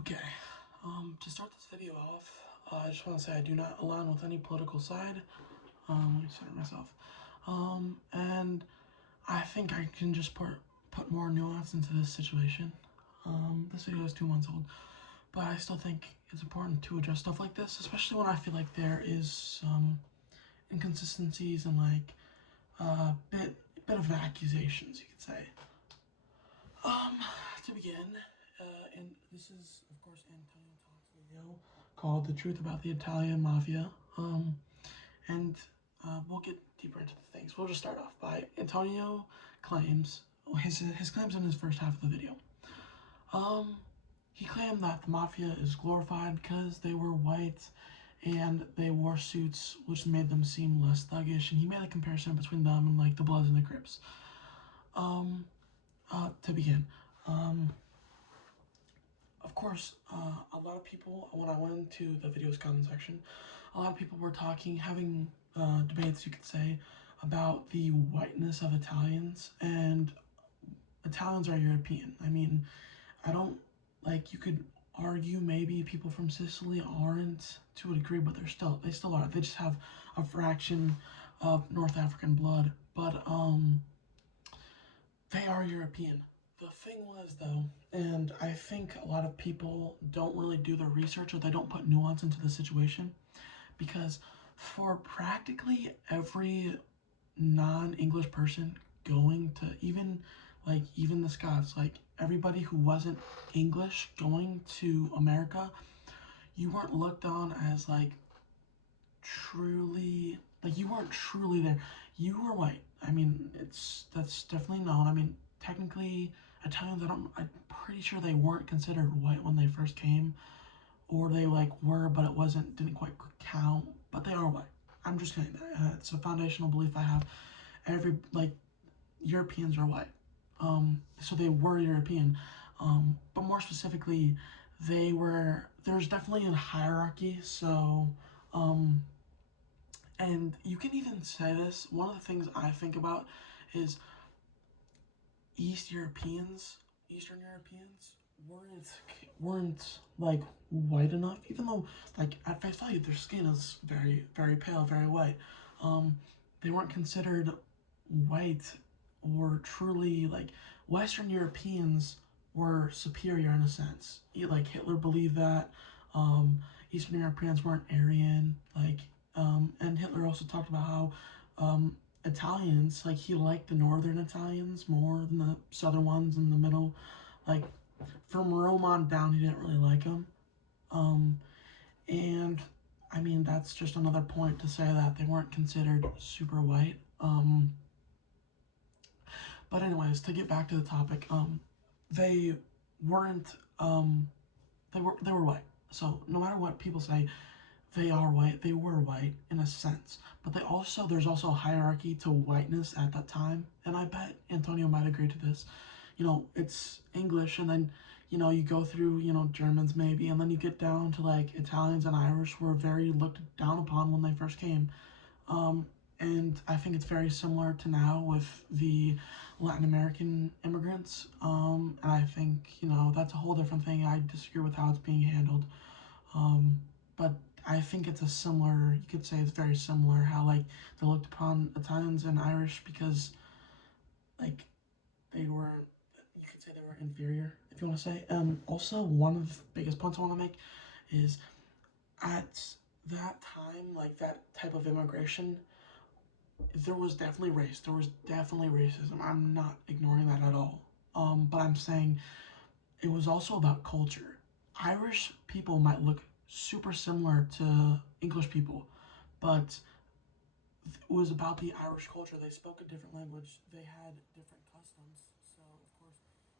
Okay, to start this video off, I just want to say I do not align with any political side. Let me center myself. And I think I can just put more nuance into this situation. This video is 2 months old, but I still think it's important to address stuff like this, especially when I feel like there is some inconsistencies and like bit of accusations, you could say. To begin, and this is, of course, Antonio Talks video called "The Truth About the Italian Mafia." And we'll get deeper into the things. We'll just start off by Antonio claims his claims in his first half of the video. He claimed that the mafia is glorified because they were white and they wore suits, which made them seem less thuggish. And he made a comparison between them and like the Bloods and the Crips. To begin, of course, a lot of people, when I went into the video's comment section, a lot of people were having debates, you could say, about the whiteness of Italians, and Italians are European. I mean, I don't, like, you could argue maybe people from Sicily aren't to a degree, but they still are. They just have a fraction of North African blood, but, they are European. The thing was, though, and I think a lot of people don't really do their research or they don't put nuance into the situation, because for practically every non-English person going to even the Scots, like everybody who wasn't English going to America, you weren't looked on as like truly, like you weren't truly there. You were white. I mean, that's definitely known. I mean, technically Italians, I'm pretty sure they weren't considered white when they first came, or they like were, but didn't quite count, but they are white. I'm just kidding. It's a foundational belief I have. Europeans are white. So they were European. But more specifically, there's definitely a hierarchy. So, and you can even say this, one of the things I think about is Eastern Europeans weren't like white enough, even though like at face value their skin is very, very pale, very white. They weren't considered white or truly like Western Europeans were superior in a sense. Like Hitler believed that. Eastern Europeans weren't Aryan, and Hitler also talked about how Italians, like he liked the northern Italians more than the southern ones in the middle. Like from Rome on down, he didn't really like them. And I mean, that's just another point to say that they weren't considered super white. But anyways, to get back to the topic, they weren't, they were white. So no matter what people say, they are white. They were white in a sense, but there's also a hierarchy to whiteness at that time, and I bet Antonio might agree to this. It's English, and then you go through Germans maybe, and then you get down to like Italians and Irish were very looked down upon when they first came. And I think it's very similar to now with the Latin American immigrants. And I think that's a whole different thing. I disagree with how it's being handled. But I think it's you could say it's very similar how like they looked upon Italians and Irish because like you could say they were inferior, if you want to say. Also, one of the biggest points I want to make is at that time, like that type of immigration, there was definitely race. There was definitely racism. I'm not ignoring that at all. But I'm saying it was also about culture. Irish people might look super similar to English people, but it was about the Irish culture. They spoke a different language. They had different customs. So, of course,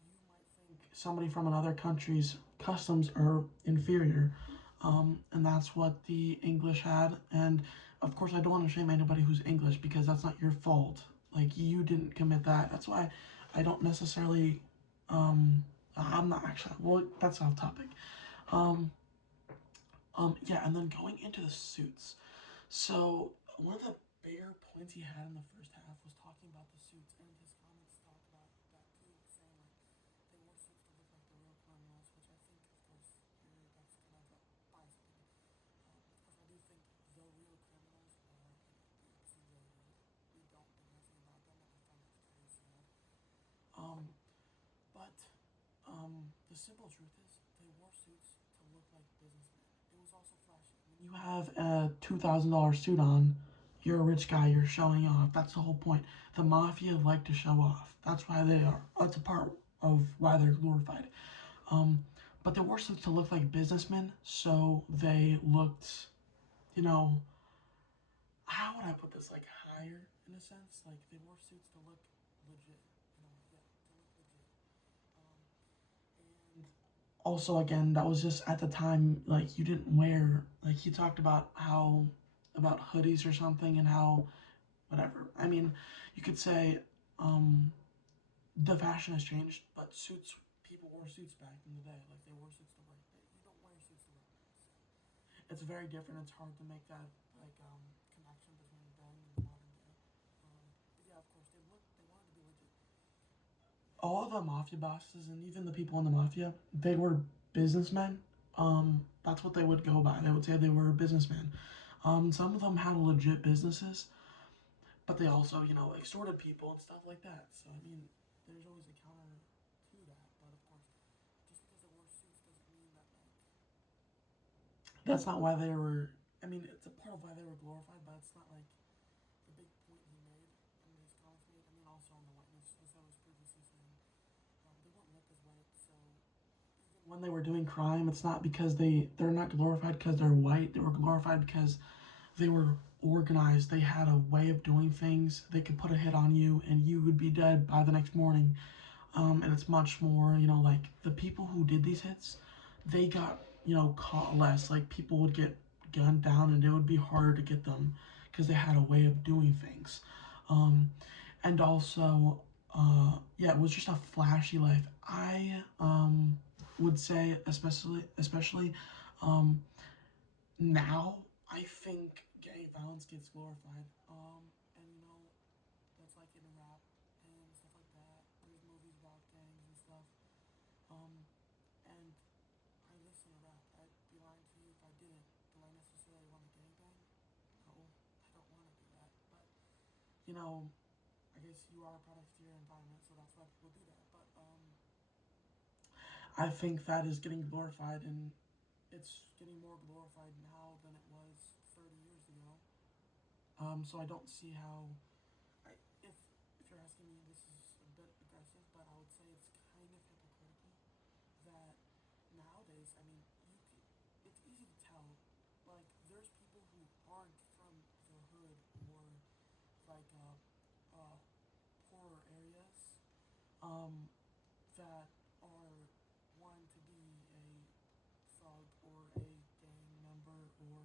you might think somebody from another country's customs are inferior. And that's what the English had. And of course, I don't want to shame anybody who's English because that's not your fault. Like, you didn't commit that. That's why I don't necessarily, I'm not actually, well, that's off topic. Yeah, and then going into the suits. So, one of the bigger points he had in the first half was talking about the suits, and his comments talked about that too, saying like they wore suits to look like the real criminals, which I think, of course, the simple truth is they wore suits to look like businessmen. It was also flashy. When you have a $2,000 suit on, you're a rich guy, you're showing off. That's the whole point. The mafia like to show off. That's why they are. That's a part of why they're glorified. Um, but they wore suits to look like businessmen, so they looked, you know, how would I put this? Like higher in a sense. Like they wore suits to look legit. You know, yeah, to look legit. And also, again, that was just at the time. Like you didn't wear. Like he talked about how about hoodies or something, and how whatever. I mean, you could say the fashion has changed, but suits. People wore suits back in the day. Like they wore suits to work. You don't wear suits to work now. So it's very different. It's hard to make that like connection between then and the modern day. But yeah, of course they wanted to be legit. All the mafia bosses and even the people in the mafia, they were businessmen. That's what they would go by. They would say they were businessmen. Some of them had legit businesses, but they also, extorted people and stuff like that. So I mean, there's always a counter to that. But of course, just because they wore suits doesn't mean that like that's not why they were. I mean, it's a part of why they were glorified, but it's not like the big point he made and his comments made. I mean, also on the whiteness, as I was previously saying, they weren't looked as white. So even when they were doing crime, it's not because they're not glorified because they're white. They were glorified because they were organized. They had a way of doing things. They could put a hit on you, and you would be dead by the next morning. And it's much more, like the people who did these hits, they got, caught less. Like people would get gunned down, and it would be harder to get them because they had a way of doing things. And also, yeah, it was just a flashy life. I would say, especially now, I think gang violence gets glorified. And that's like in rap and stuff like that. There's movies about gangs and stuff. Um, and I listen to rap. I'd be lying to you if I didn't. Do I necessarily want to gangbang? No, I don't want to do that. But I guess you are a product of your environment, so that's why people do that. But I think that is getting glorified, and it's getting more glorified now than it was 30 years ago. So I don't see how. If you're asking me, this is a bit aggressive, but I would say it's kind of hypocritical that nowadays, I mean, it's easy to tell. Like, there's people who aren't from the hood or like poorer areas um, that are wanting to be a thug or a gang member or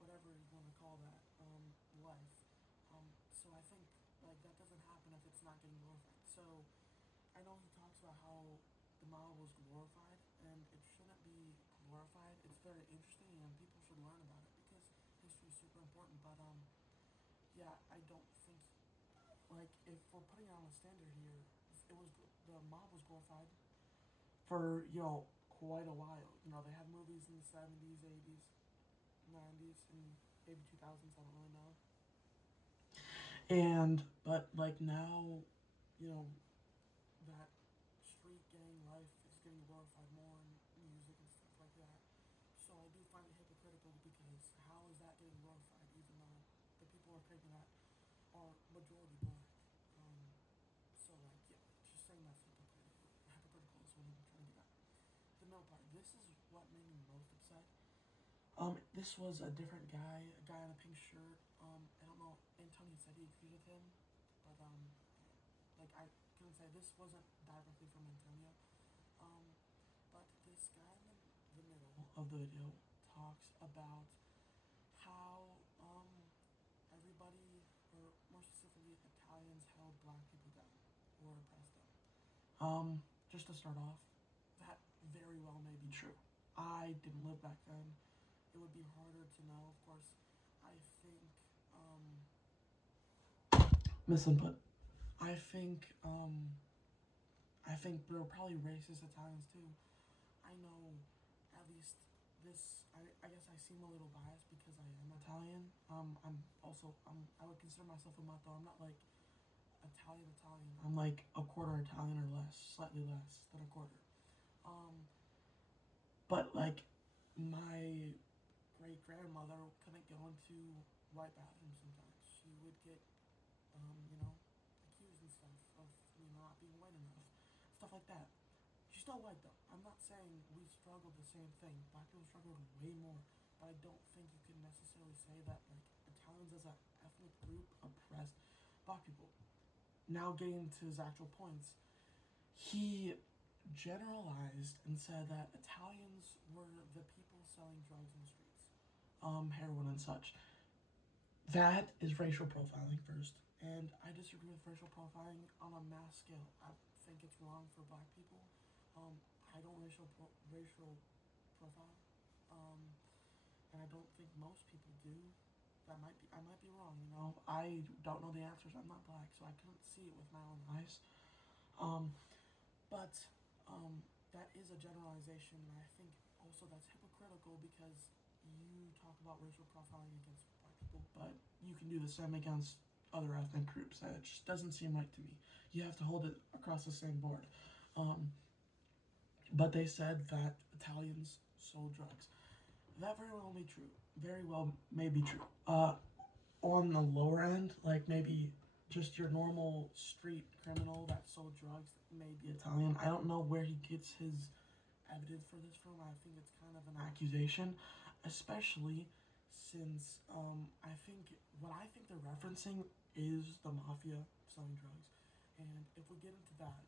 whatever you want to call that life. So I think like that doesn't happen if it's not getting glorified. So I know he talks about how the mob was glorified, and it shouldn't be glorified. It's very interesting, and people should learn about it because history is super important. But yeah, I don't think like if we're putting it on a standard here, it was the mob was glorified for quite a while. They had movies in the 70s, 80s, 90s, and maybe 2000s. I don't really know. And but like now, you know that street gang life is getting glorified more in music and stuff like that. So I do find it hypocritical because how is that getting glorified even though the people who are creating that are majority black? So like yeah, just saying that's hypocritical. Hypocritical is what I'm trying to get at. The middle part. This is what made me most upset. This was a different guy, a guy in a pink shirt. I don't know. Antonio said he agreed with him, but like I couldn't say this wasn't directly from Antonio. Um, but this guy in the middle of the video talks about how everybody, or more specifically Italians, held black people down or oppressed them. Just to start off, that very well may be true. I didn't live back then. It would be harder to know, of course. I think misinput. I think I think there were probably racist Italians too. I know at least this. I guess I seem a little biased because I am Italian. I would consider myself a matto. I'm not like Italian. I'm like a quarter Italian or less, slightly less than a quarter. But like my great grandmother couldn't go into white bathrooms sometimes. She would get accused and stuff of not being white enough, stuff like that. She's still white though. I'm not saying we struggled the same thing. Black people struggled way more, but I don't think you can necessarily say that like Italians as an ethnic group oppressed black people. Now getting to his actual points, he generalized and said that Italians were the people selling drugs in the streets, heroin and such. That is racial profiling first, and I disagree with racial profiling on a mass scale. I think it's wrong for black people. I don't racial profile, um, and I don't think most people do. I might be wrong. I don't know the answers. I'm not black, so I couldn't see it with my own eyes. Um, but that is a generalization, and I think also that's hypocritical because you talk about racial profiling against black people, but you can do the same against other ethnic groups. That just doesn't seem right to me. You have to hold it across the same board. Um, but they said that Italians sold drugs. That very well may be true. Very well may be true. On the lower end, like maybe just your normal street criminal that sold drugs may be Italian. I don't know where he gets his evidence for this from. I think it's kind of an accusation, especially since I think they're referencing is the mafia selling drugs, and if we get into that,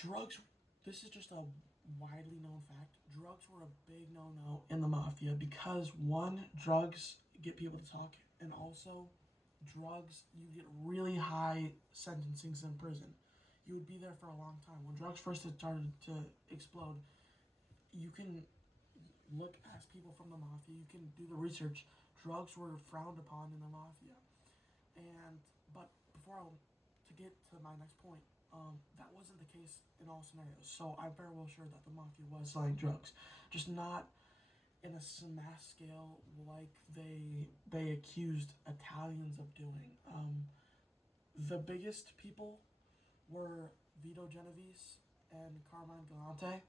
drugs. This is just a widely known fact. Drugs were a big no-no in the mafia because one, drugs get people to talk, and also, drugs you get really high sentencings in prison. You would be there for a long time. When drugs first started to explode, you can ask people from the mafia. You can do the research. Drugs were frowned upon in the mafia, and but to get to my next point, that wasn't the case in all scenarios. So I'm very well sure that the mafia was selling drugs, just not in a mass scale like they accused Italians of doing. The biggest people were Vito Genovese and Carmine Galante.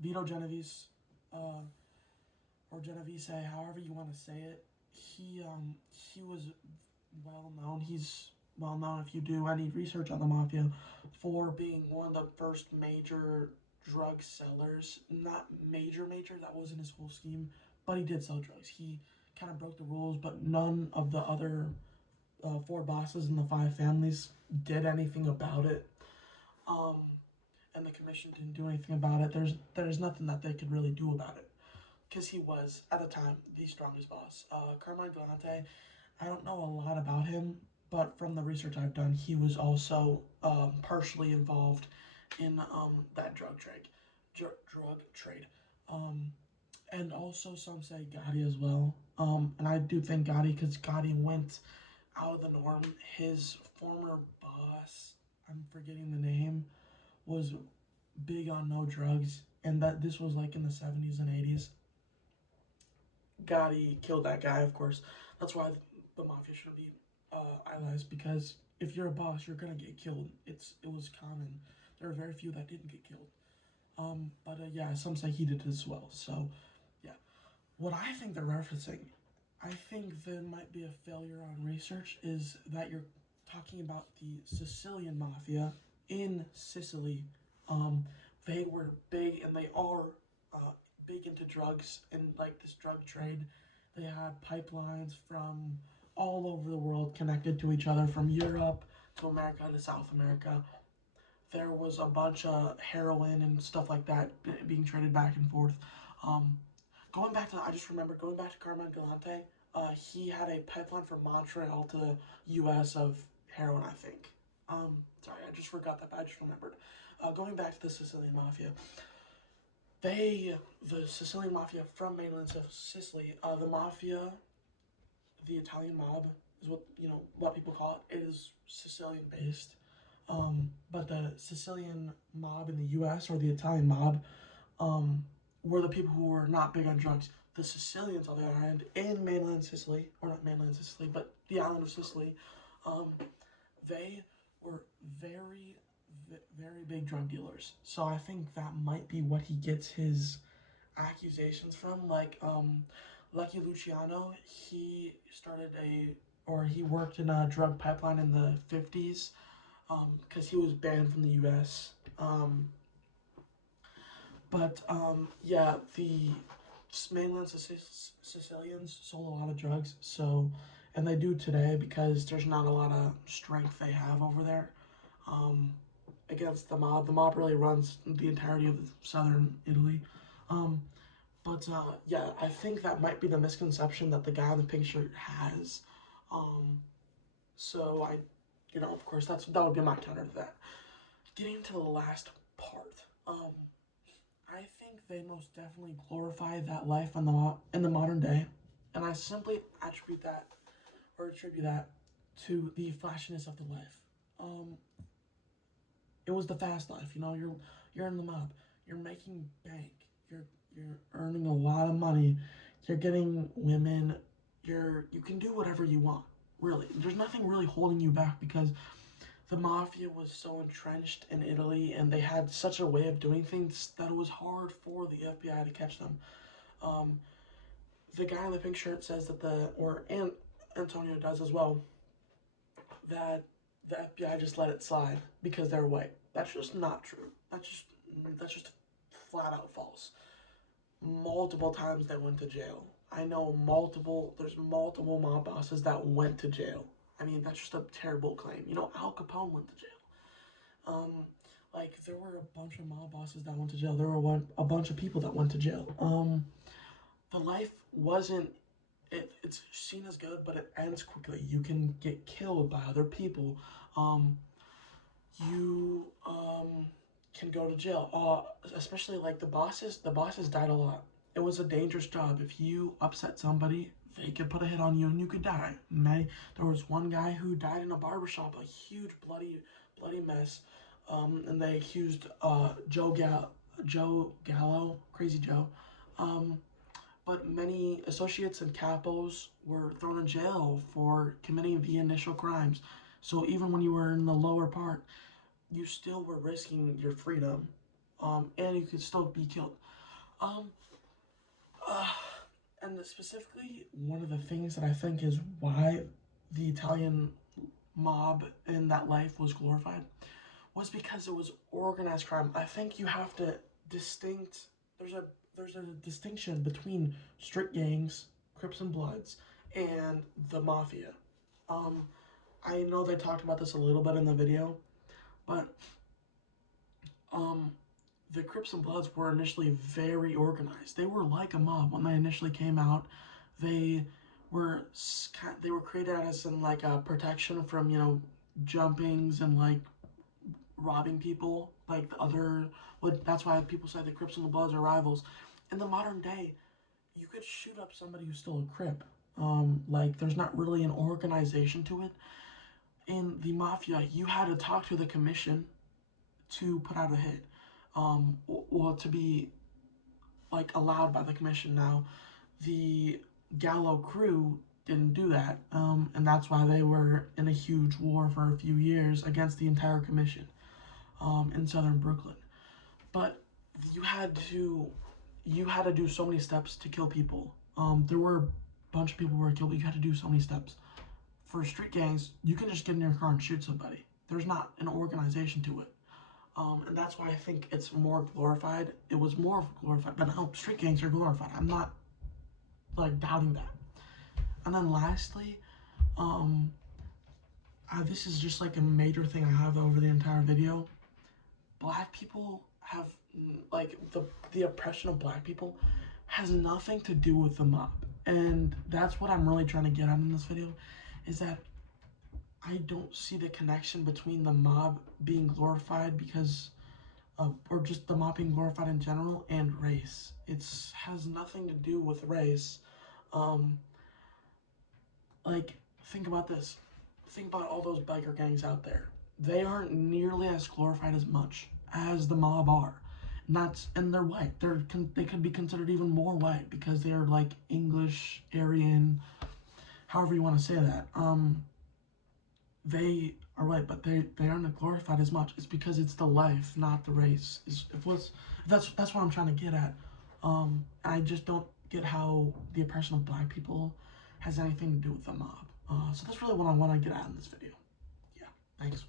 Vito Genovese, or Genovese, however you want to say it, he was well known. He's well known if you do any research on the mafia for being one of the first major drug sellers. Not major, that wasn't his whole scheme, but he did sell drugs. He kind of broke the rules, but none of the other four bosses in the five families did anything about it. Um, and the commission didn't do anything about it. There's nothing that they could really do about it because he was at the time the strongest boss. Carmine Galante, I don't know a lot about him, but from the research I've done, he was also partially involved in that drug trade. Um, and also some say Gotti as well. And I do think Gotti, because Gotti went out of the norm. His former boss, I'm forgetting the name, was big on no drugs, and that this was like in the 70s and 80s. Gotti killed that guy, of course. That's why the mafia should be idolized, because if you're a boss, you're gonna get killed. It was common. There are very few that didn't get killed. But yeah, some say he did as well. So yeah, what I think they're referencing, I think there might be a failure on research, is that you're talking about the Sicilian mafia in Sicily. Um, they were big, and they are uh, big into drugs and like this drug trade. They had pipelines from all over the world connected to each other, from Europe to America to South America. There was a bunch of heroin and stuff like that being traded back and forth. Um, I just remember going back to Carmine Galante. He had a pipeline from Montreal to the U.S. of heroin, I think. Sorry, I just forgot that, but I just remembered. Going back to the Sicilian Mafia, the Sicilian Mafia from mainland Sicily, the Mafia, the Italian mob is what people call it. It is Sicilian based. But the Sicilian mob in the U.S., or the Italian mob, were the people who were not big on drugs. The Sicilians, on the other hand, in mainland Sicily, or not mainland Sicily, but the island of Sicily, they were very, very big drug dealers. So I think that might be what he gets his accusations from. Like Lucky Luciano, he started he worked in a drug pipeline in the 50s because he was banned from the U.S. Yeah, the mainland Sicilians sold a lot of drugs, so, and they do today because there's not a lot of strength they have over there um, against the mob. The mob really runs the entirety of southern Italy. Um, yeah, I think that might be the misconception that the guy in the pink shirt has. Um, so I, of course, that would be my counter to that. Getting to the last part. I think they most definitely glorify that life in the modern day, and I simply attribute that to the flashiness of the life. Um, it was the fast life. You're in the mob. You're making bank. You're earning a lot of money. You're getting women. You can do whatever you want. Really, there's nothing really holding you back because the mafia was so entrenched in Italy and they had such a way of doing things that it was hard for the FBI to catch them. Um, the guy in the pink shirt says that and Antonio does as well, that the FBI just let it slide because they're white. That's just not true. That's just flat out false. Multiple times they went to jail. I know there's multiple mob bosses that went to jail. I mean, that's just a terrible claim. Al Capone went to jail. Um, there were a bunch of mob bosses that went to jail. There were a bunch of people that went to jail. The life wasn't. It's seen as good, but it ends quickly. You can get killed by other people. You can go to jail. Especially like the bosses. The bosses died a lot. It was a dangerous job. If you upset somebody, they could put a hit on you and you could die. There was one guy who died in a barbershop, a huge bloody mess. And they accused Joe Gallo, Crazy Joe. Um, but many associates and capos were thrown in jail for committing the initial crimes. So even when you were in the lower part, you still were risking your freedom, and you could still be killed. Um, uh, and specifically, one of the things that I think is why the Italian mob in that life was glorified was because it was organized crime. I think you have to distinct. There's a distinction between street gangs, Crips and Bloods, and the mafia. Um, I know they talked about this a little bit in the video, but um, the Crips and Bloods were initially very organized. They were like a mob when they initially came out. They were they were created as in like a protection from jumpings and like robbing people like the other. That's why people say the Crips and the Bloods are rivals. In the modern day, you could shoot up somebody who's still a Crip. There's not really an organization to it. In the mafia, you had to talk to the commission to put out a hit, or to be like allowed by the commission. Now, the Gallo crew didn't do that, and that's why they were in a huge war for a few years against the entire commission in southern Brooklyn. But you had to do so many steps to kill people. There were a bunch of people who were killed, but you had to do so many steps. For street gangs, you can just get in your car and shoot somebody. There's not an organization to it. And that's why I think it's more glorified. It was more glorified, but now street gangs are glorified. I'm not like doubting that. And then lastly, this is just like a major thing I have over the entire video. Black people have like the oppression of black people has nothing to do with the mob, and that's what I'm really trying to get at in this video, is that I don't see the connection between the mob being glorified because of, or just the mob being glorified in general, and race. It has nothing to do with race. Um, like, think about this. Think about all those biker gangs out there. They aren't nearly as glorified as much as the mob are. And they're white. They could be considered even more white because they're like English, Aryan, however you want to say that. they are white, but they aren't glorified as much. It's because it's the life, not the race. That's what I'm trying to get at. I just don't get how the oppression of black people has anything to do with the mob. So that's really what I want to get at in this video. Yeah, thanks.